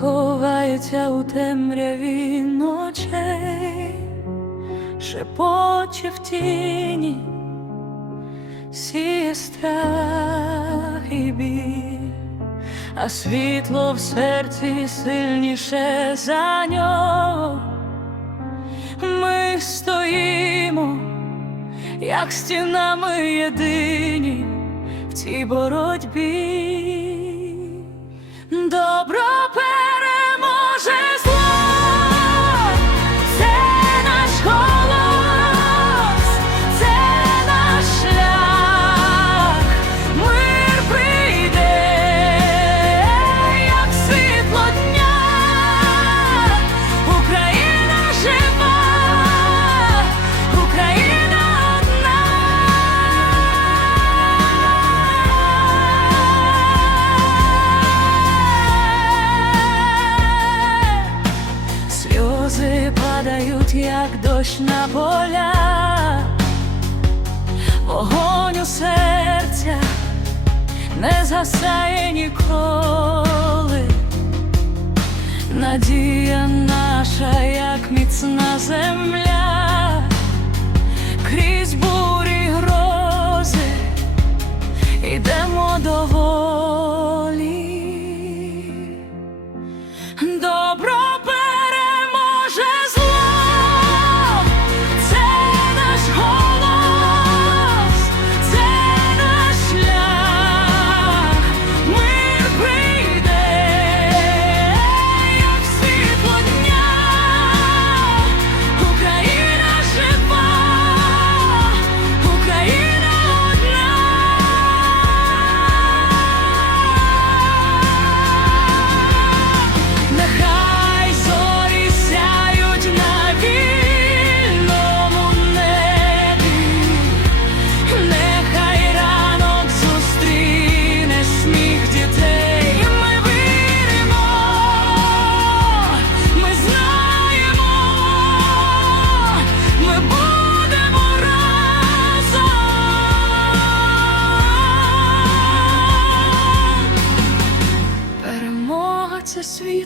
ховається у темряві ночей, шепоче в тіні, сіє страх і біль, а світло в серці сильніше за нього. Ми стоїмо, як стінами єдині в цій боротьбі. Як дощ на поля, вогонь у серця не згасає ніколи. Надія наша, як міцна земля, крізь бурі грози йдемо до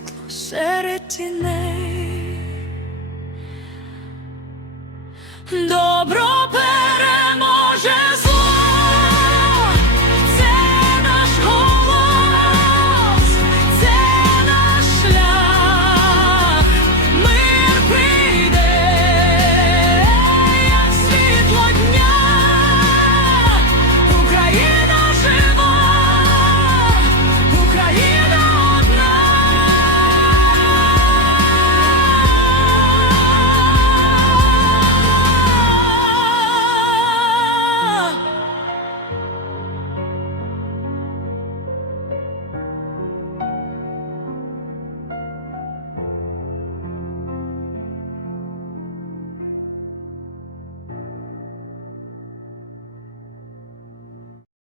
світло серед тіней. Добро